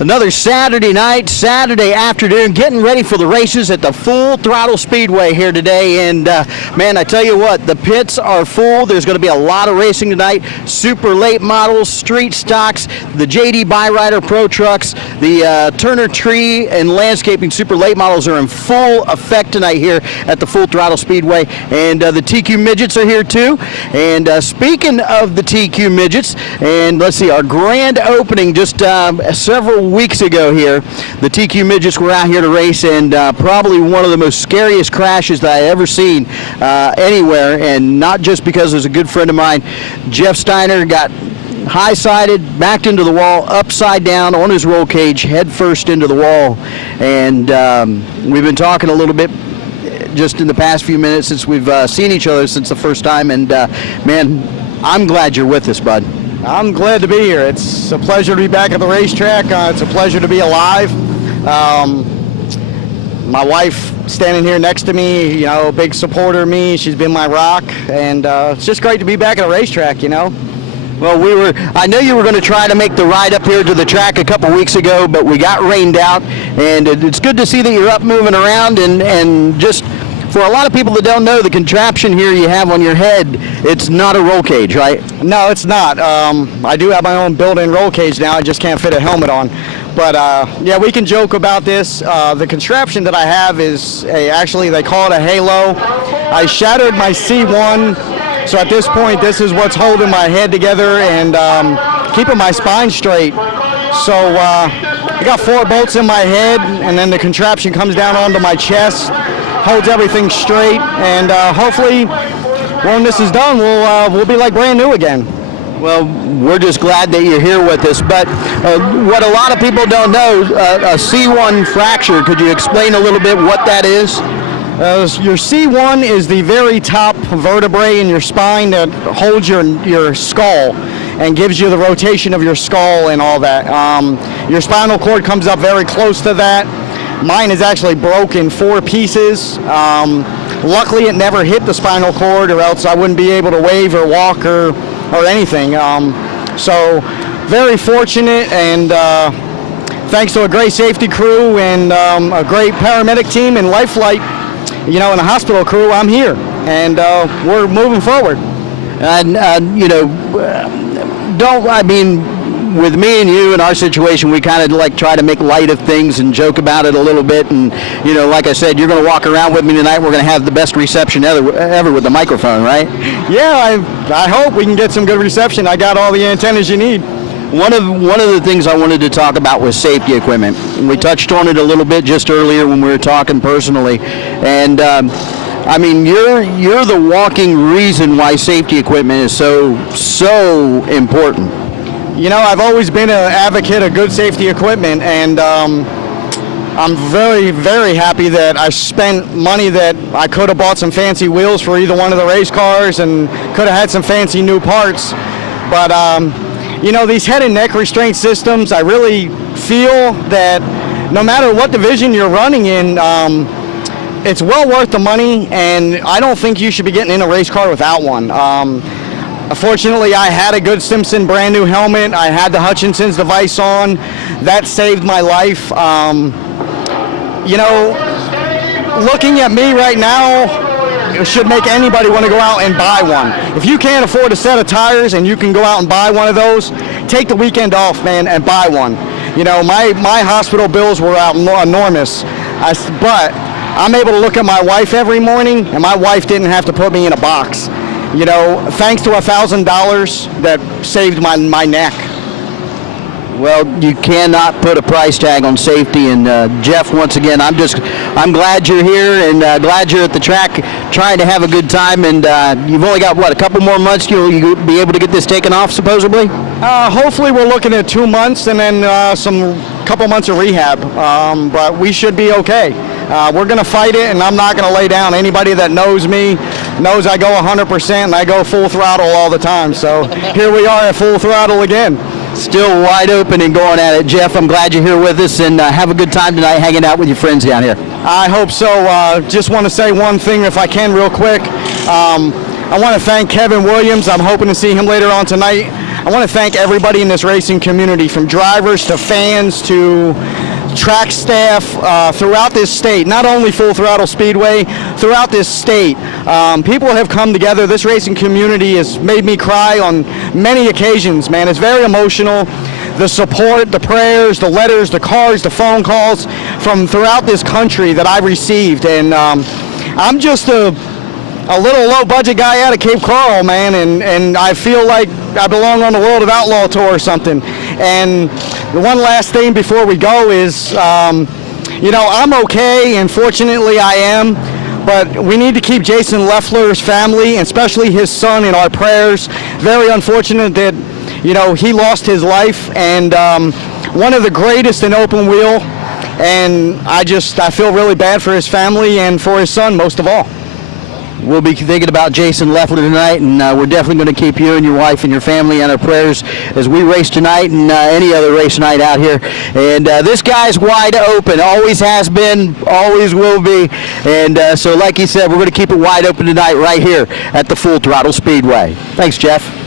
Another Saturday night, Saturday afternoon, getting ready for the races at the Full Throttle Speedway here today. And man, I tell you what, the pits are full. There's going to be a lot of racing tonight. Super late models, street stocks, the JD Byrider Pro Trucks, the Turner Tree and Landscaping Super late models are in full effect tonight here at the Full Throttle Speedway. And the TQ Midgets are here too. And speaking of the TQ Midgets, and let's see, our grand opening just several weeks ago here, the TQ Midgets were out here to race, and probably one of the most scariest crashes that I ever seen anywhere, and not just because there's a good friend of mine, Geoff Styner, got high-sided, backed into the wall, upside down on his roll cage, head first into the wall. And we've been talking a little bit just in the past few minutes since we've seen each other since the first time, and man, I'm glad you're with us, bud. I'm glad to be here. It's a pleasure to be back at the racetrack. It's a pleasure to be alive. My wife standing here next to me, you know, a big supporter of me. She's been my rock, and it's just great to be back at a racetrack, you know. Well, I know you were going to try to make the ride up here to the track a couple weeks ago, but we got rained out, and it's good to see that you're up moving around, and just for a lot of people that don't know, the contraption here you have on your head, it's not a roll cage, right? No, it's not. I do have my own built-in roll cage now. I just can't fit a helmet on. But yeah, we can joke about this. The contraption that I have is actually they call it a halo. I shattered my C1, so at this point, this is what's holding my head together and keeping my spine straight. So I got 4 bolts in my head, and then the contraption comes down onto my chest, holds everything straight, and hopefully when this is done, we'll be like brand new again. Well, we're just glad that you're here with us, but what a lot of people don't know, a C1 fracture, could you explain a little bit what that is? Your C1 is the very top vertebrae in your spine that holds your skull and gives you the rotation of your skull and all that. Your spinal cord comes up very close to that. Mine is actually broken 4 pieces. Luckily, it never hit the spinal cord, or else I wouldn't be able to wave or walk or anything. So very fortunate, and thanks to a great safety crew and a great paramedic team and Life Flight, you know, and a hospital crew, I'm here, and we're moving forward. And you know, with me and you in our situation, we kind of like try to make light of things and joke about it a little bit. And you know, like I said, you're going to walk around with me tonight. We're going to have the best reception ever with the microphone, right? Yeah, I hope we can get some good reception. I got all the antennas you need. One of the things I wanted to talk about was safety equipment. We touched on it a little bit just earlier when we were talking personally, and I mean, you're the walking reason why safety equipment is so important. You know, I've always been an advocate of good safety equipment, and I'm very, very happy that I spent money that I could have bought some fancy wheels for either one of the race cars and could have had some fancy new parts. But, you know, these head and neck restraint systems, I really feel that no matter what division you're running in, it's well worth the money, and I don't think you should be getting in a race car without one. Fortunately, I had a good Simpson brand new helmet. I had the Hutchinson's device on. That saved my life. You know, looking at me right now, it should make anybody want to go out and buy one. If you can't afford a set of tires and you can go out and buy one of those, take the weekend off, man, and buy one. You know, my hospital bills were enormous, but I'm able to look at my wife every morning, and my wife didn't have to put me in a box. You know, thanks to $1,000 that saved my neck. Well, you cannot put a price tag on safety, and Geoff, once again, I'm glad you're here, and glad you're at the track trying to have a good time, and you've only got, what, a couple more months you'll be able to get this taken off, supposedly? Hopefully we're looking at 2 months and then couple months of rehab, but we should be okay. We're going to fight it, and I'm not going to lay down. Anybody that knows me knows I go 100%, and I go full throttle all the time. So here we are at full throttle again. Still wide open and going at it. Geoff, I'm glad you're here with us, and have a good time tonight hanging out with your friends down here. I hope so. Just want to say one thing, if I can, real quick. I want to thank Kevin Williams. I'm hoping to see him later on tonight. I want to thank everybody in this racing community, from drivers to fans to track staff throughout this state, not only Full Throttle Speedway, throughout this state. People have come together. This racing community has made me cry on many occasions, man. It's very emotional. The support, the prayers, the letters, the cards, the phone calls from throughout this country that I've received. And I'm just a little low-budget guy out of Cape Coral, man, and I feel like I belong on the World of Outlaw Tour or something. And the one last thing before we go is, you know, I'm okay, and fortunately I am, but we need to keep Jason Leffler's family, and especially his son, in our prayers. Very unfortunate that, you know, he lost his life, and one of the greatest in open wheel, and I feel really bad for his family and for his son most of all. We'll be thinking about Jason Leffler tonight, and we're definitely going to keep you and your wife and your family in our prayers as we race tonight and any other race night out here. And this guy's wide open, always has been, always will be. And so like he said, we're going to keep it wide open tonight right here at the Full Throttle Speedway. Thanks, Geoff.